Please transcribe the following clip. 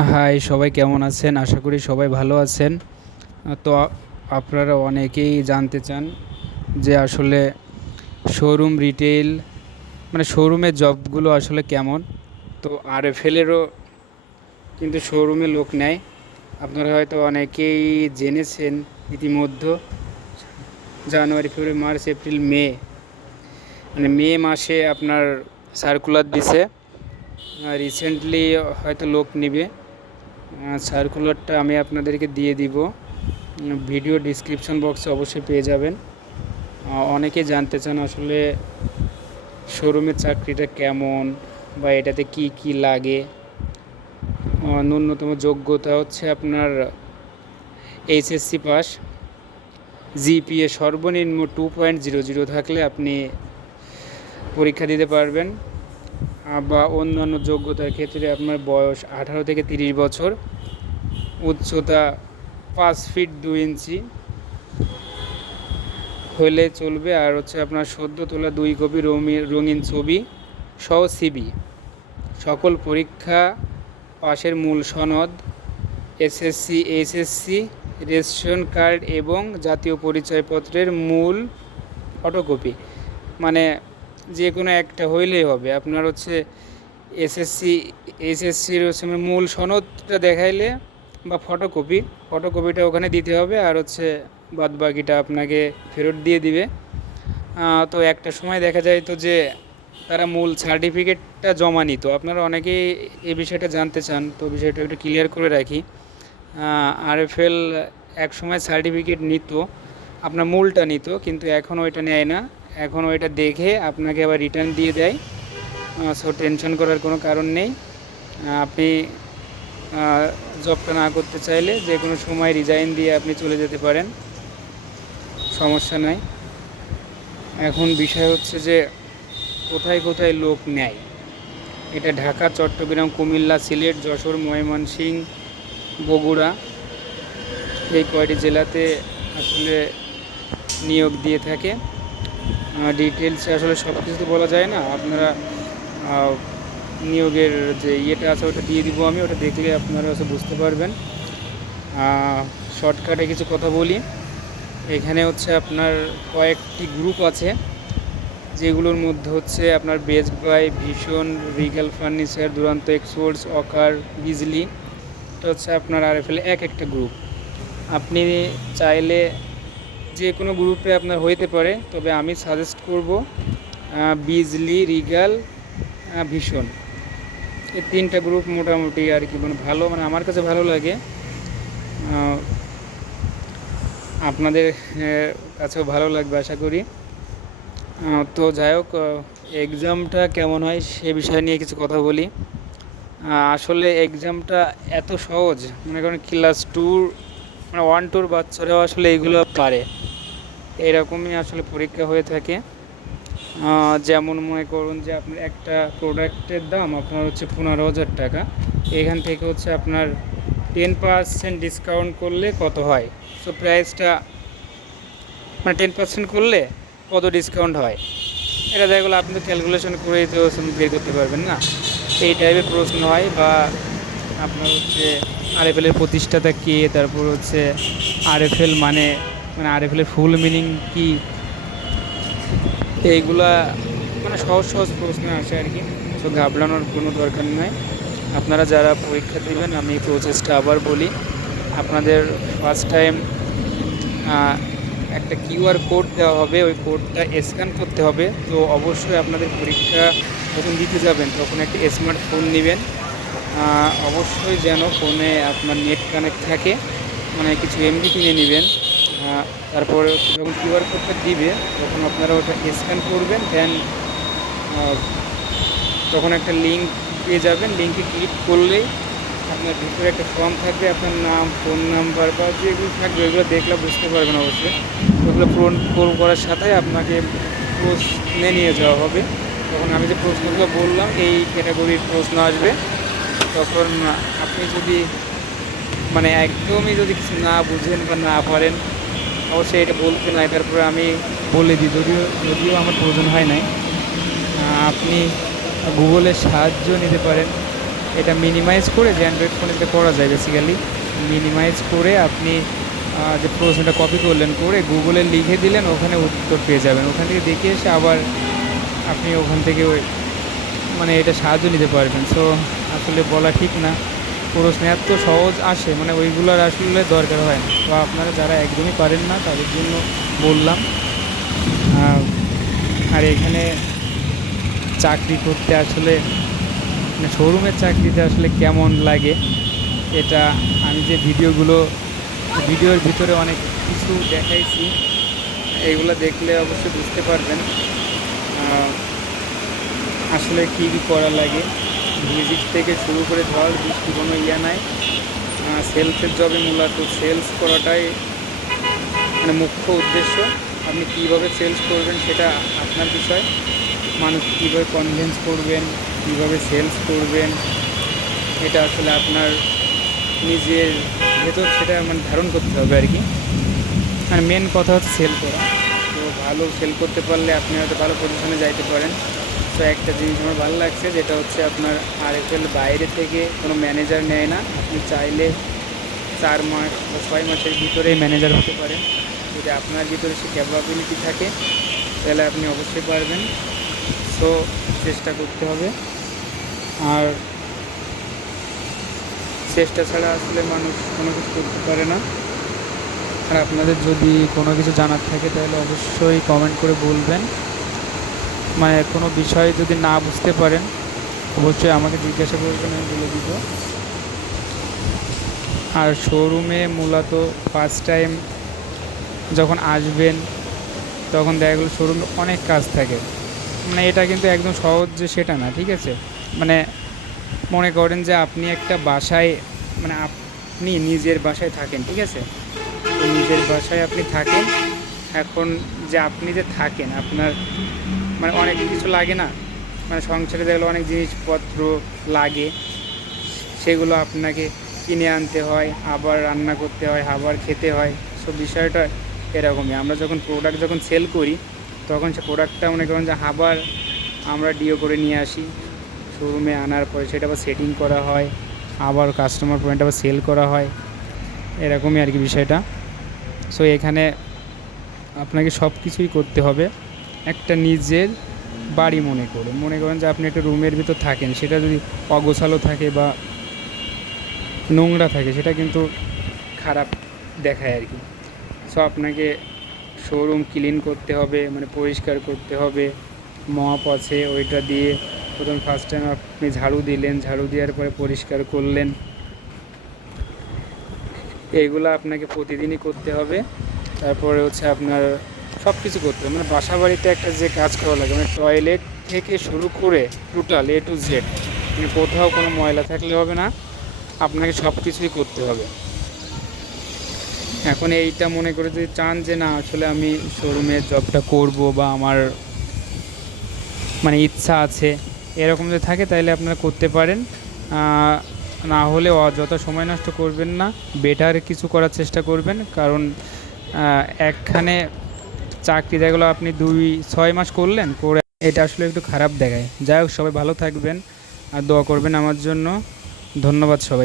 High, সবাই কেমন আছেন? আশা করি সবাই ভালো আছেন। তো আপনারা অনেকেই জানতে চান যে আসলে শোরুম রিটেল মানে শোরুমের জবগুলো আসলে কেমন? তো আর এফএলেরও কিন্তু শোরুমে লোক নেয়। আপনারা হয়তো অনেকেই জেনেছেন ইতিমধ্যে জানুয়ারি, ফেব্রুয়ারি, মার্চ, এপ্রিল, মে। মানে মে মাসে আপনার সার্কুলার দিছে। রিসেন্টলি হয়তো লোক নেবে। সার্কুলারটা আমি আপনাদেরকে দিয়ে দিব। ভিডিও ডিসক্রিপশন বক্সে অবশ্যই পেয়ে যাবেন। অনেকে জানতে চান আসলে শোরুমের চাকরিটা কেমন বা এটাতে কি কি লাগে। ন্যূনতম যোগ্যতা হচ্ছে আপনার এইচএসসি পাস জিপিএ সর্বনিম্ন টু পয়েন্ট জিরো জিরো থাকলে আপনি পরীক্ষা দিতে পারবেন। বা অন্যান্য যোগ্যতার ক্ষেত্রে আপনার বয়স আঠারো থেকে তিরিশ বছর। উচ্চতা পাঁচ ফিট দু ইঞ্চি হলে চলবে। আর হচ্ছে আপনার সদ্য তোলা দুই কপি রঙি- রঙিন ছবি সহ সিবি সকল পরীক্ষা পাশের মূল সনদ এসএসসি এইচএসসি রেশন কার্ড এবং জাতীয় পরিচয়পত্রের মূল ফটোকপি। মানে যে কোনো একটা হইলেই হবে। আপনার হচ্ছে এসএসসি এসএসসির হচ্ছে মূল সনদটা দেখাইলে বা ফটোকপি ফটোকপিটা ওখানে দিতে হবে আর হচ্ছে বাদ বাকিটা আপনাকে ফেরত দিয়ে দিবে। তো একটা সময় দেখা যায় তো যে তারা মূল সার্টিফিকেটটা জমা নিত। আপনারা অনেকেই এই বিষয়টা জানতে চান, তো বিষয়টা একটু ক্লিয়ার করে রাখি। আরএফএল এক সময় সার্টিফিকেট নিত, আপনার মূলটা নিত, কিন্তু এখন ওইটা নেয় না। এখন ওইটা দেখে আপনাকে আবার রিটার্ন দিয়ে দেয়। সো টেনশন করার কোনো কারণ নেই। আপনি জবটা না করতে চাইলে যে কোনো সময় রিজাইন দিয়ে আপনি চলে যেতে পারেন। সমস্যা নাই। এখন বিষয় হচ্ছে যে কোথায় কোথায় লোক নেয়? এটা ঢাকা, চট্টগ্রাম, কুমিল্লা, সিলেট, যশোর, ময়মনসিংহ, বগুড়া এই কয়টি জেলাতে আসলে নিয়োগ দিয়ে থাকে। ডিটেলসে আসলে সব কিছু তো বলা যায় না। আপনারা নিয়োগের যে ইয়েটা আছে, ওটা দিয়ে দিব আমি। ওটা দেখলে আপনারা হচ্ছে বুঝতে পারবেন। শর্টকাটে কিছু কথা বলি। এখানে হচ্ছে আপনার কয়েকটি গ্রুপ আছে, যেগুলোর মধ্যে হচ্ছে আপনার বেস্ট বাই ভীষণ রিগাল ফার্নিচার দুরান্ত এক্সপোর্টস অকার বিজলি এটা হচ্ছে আপনার আর আরএফএল এক একটা গ্রুপ আপনি চাইলে যে কোনো গ্রুপে আপনার হইতে পারে, তবে আমি সাজেস্ট করব বিজলি রিগাল ভীষণ এই তিনটা গ্রুপ মোটামুটি আর কি মানে ভালো মানে আমার কাছে ভালো লাগে। আপনাদের কাছেও ভালো লাগবে, আশা করি। তো যাই হোক এক্সামটা কেমন হয় সে বিষয় নিয়ে কিছু কথা বলি। আসলে এক্সামটা এত সহজ, মনে করেন ক্লাস টুর মানে ওয়ান টুর বাচ্চারাও আসলে এগুলো পারে। এরকমই আসলে পরীক্ষা হয়ে থাকে। যেমন মনে করুন যে আপনার একটা প্রোডাক্টের দাম আপনার হচ্ছে পনেরো হাজার টাকা। এখান থেকে হচ্ছে আপনার টেন পার্সেন্ট ডিসকাউন্ট করলে কত হয়? সো প্রাইসটা মানে টেন পার্সেন্ট করলে কত ডিসকাউন্ট হয়? এটা দেখা গেলো, আপনি তো ক্যালকুলেশন করেই তো বের করতে পারবেন না। এই টাইপের প্রশ্ন হয় বা আপনার হচ্ছে আরএফএলের প্রতিষ্ঠাতা কে? তারপর হচ্ছে আরএফএল মানে মানে আরএফএলের ফুল মিনিং কি? এইগুলা মানে সহজ সহজ প্রশ্ন আসে আর কি। তো ঘাবড়ানোর কোনো দরকার নয় আপনারা যারা পরীক্ষা দেবেন, আমি প্রসেসটা আবার বলি। আপনাদের ফার্স্ট টাইম একটা কিউআর কোড দেওয়া হবে, ওই কোডটা স্ক্যান করতে হবে। তো অবশ্যই আপনাদের পরীক্ষা যখন দিতে যাবেন, তখন একটা স্মার্টফোন নেবেন। অবশ্যই যেন ফোনে আপনার নেট কানেক্ট থাকে। মানে কিছু এমবি কিনে নেবেন। তারপরে যখন কিউআর কোডটা দিবে, তখন আপনারা ওটা স্ক্যান করবেন দেন তখন একটা লিঙ্ক পেয়ে যাবেন। লিঙ্কে ক্লিক করলেই আপনার ভিতরে একটা ফর্ম থাকবে, আপনার নাম ফোন নাম্বার বা যেগুলো থাকবে এগুলো দেখলে বুঝতে পারবেন অবশ্যই। ওগুলো পূরণ পূরণ করার সাথে আপনাকে প্রশ্নে নিয়ে যাওয়া হবে। তখন আমি যে প্রশ্নগুলো বললাম, এই ক্যাটাগরির প্রশ্ন আসবে। তখন আপনি যদি মানে একদমই যদি কিছু না বুঝেন বা না পারেন অবশ্যই এটা বলতে নাই তারপরে আমি বলে দিই। যদিও যদিও আমার প্রয়োজন হয় নাই। আপনি গুগলের সাহায্য নিতে পারেন। এটা মিনিমাইজ করে যে অ্যান্ড্রয়েড ফোনে যেটা করা যায় বেসিক্যালি মিনিমাইজ করে আপনি যে প্রশ্নটা কপি করলেন, করে গুগলে লিখে দিলেন, ওখানে উত্তর পেয়ে যাবেন। ওখান থেকে দেখে এসে আবার আপনি ওখান থেকে ওই মানে এটা সাহায্য নিতে পারবেন। সো আসলে বলা ঠিক না। প্রশ্ন এত সহজ আসে মানে ওইগুলোর আসলে দরকার হয় না। তো আপনারা যারা একদমই পারেন না, তাদের জন্য বললাম। আর এখানে চাকরি করতে আসলে মানে শোরুমের চাকরিতে আসলে কেমন লাগে, এটা আমি যে ভিডিওগুলো, ভিডিওর ভিতরে অনেক কিছু দেখাইছি, এগুলো দেখলে অবশ্যই বুঝতে পারবেন। আসলে কী কী করা লাগে। ভিজিট থেকে শুরু করে ধর, বৃষ্টি কোনো ইয়ে নাই। সেলসের জবে মূলত সেলস করাটাই মানে মুখ্য উদ্দেশ্য। আপনি কীভাবে সেলস করবেন সেটা আপনার বিষয়। মানুষ কীভাবে কনভিন্স করবেন, কীভাবে সেলস করবেন, এটা আসলে আপনার নিজের ভেতর সেটা মানে ধারণ করতে হবে আর কি। আর মেন কথা হচ্ছে সেল করা। তো ভালো সেল করতে পারলে আপনি হয়তো ভালো পজিশনে যাইতে পারেন। তো একটা জিনিস আমার ভালো লাগছে, যেটা হচ্ছে আপনার আরএফএল বাইরে থেকে কোনো ম্যানেজার নেয় না। আপনি চাইলে চার মাস বা ছয় মাসের ভিতরেই ম্যানেজার হতে পারেন। যদি আপনার ভিতরে সে ক্যাপাবিলিটি থাকে, তাহলে আপনি অবশ্যই পারবেন। সো চেষ্টা করতে হবে। আর চেষ্টা ছাড়া আসলে মানুষ কোনো কিছু করতে পারে না। আর আপনাদের যদি কোনো কিছু জানার থাকে, তাহলে অবশ্যই কমেন্ট করে বলবেন। মানে কোনো বিষয় যদি না বুঝতে পারেন, অবশ্যই আমাকে জিজ্ঞাসা করবেন আমি বলে দিব। আর শোরুমে মূলত ফার্স্ট টাইম যখন আসবেন, তখন দেখা গেলো শোরুমে অনেক কাজ থাকে। মানে এটা কিন্তু একদম সহজ যে সেটা না, ঠিক আছে? মানে মনে করেন যে আপনি একটা বাসায় মানে আপনি নিজের বাসায় থাকেন, ঠিক আছে? নিজের বাসায় আপনি থাকেন। এখন যে আপনি যে থাকেন, আপনার মানে অনেক কিছু লাগে না। মানে সংসারে দেখলে অনেক জিনিসপত্র লাগে। সেগুলো আপনাকে কিনে আনতে হয়, আবার রান্না করতে হয়, আবার খেতে হয়। সব বিষয়টা এরকমই। আমরা যখন প্রোডাক্ট যখন সেল করি, তখন সে প্রোডাক্টটা মনে করেন যে আবার আমরা ডিও করে নিয়ে আসি। শোরুমে আনার পরে সেটা আবার সেটিং করা হয়, আবার কাস্টমার পয়েন্ট আবার সেল করা হয়। এরকমই আর কি বিষয়টা। সো এখানে আপনাকে সব কিছুই করতে হবে। একটা নিজের বাড়ি মনে করে। মনে করেন যে আপনি একটা রুমের ভিতর থাকেন, সেটা যদি অগোছালো থাকে বা নোংরা থাকে, সেটা কিন্তু খারাপ দেখায় আর কি সো আপনাকে শোরুম ক্লিন করতে হবে মানে পরিষ্কার করতে হবে। মপ আছে, ওইটা দিয়ে প্রথম ফার্স্ট টাইম আপনি ঝাড়ু দিলেন, ঝাড়ু দেওয়ার পরে পরিষ্কার করলেন। এইগুলো আপনাকে প্রতিদিনই করতে হবে। তারপরে হচ্ছে আপনার সব কিছু করতে হবে। মানে বাসা বাড়িতে একটা যে কাজ করা লাগে মানে টয়লেট থেকে শুরু করে টোটাল এ টু জেড মানে কোথাও কোনো ময়লা থাকলে হবে না, আপনাকে সব কিছুই করতে হবে। এখন এইটা মনে করে যদি চান যে না, আসলে আমি শোরুমের জবটা করব বা আমার মানে ইচ্ছা আছে, এরকম যদি থাকে তাহলে আপনারা করতে পারেন। না হলে অযথা সময় নষ্ট করবেন না বেটার কিছু করার চেষ্টা করবেন। কারণ একখানে চাকরি, যেগুলো আপনি দুই, ছয় মাস করলেন, করে এটা আসলে একটু খারাপ দেখায়। যাই হোক, সবাই ভালো থাকবেন আর দোয়া করবেন আমার জন্য। ধন্যবাদ সবাই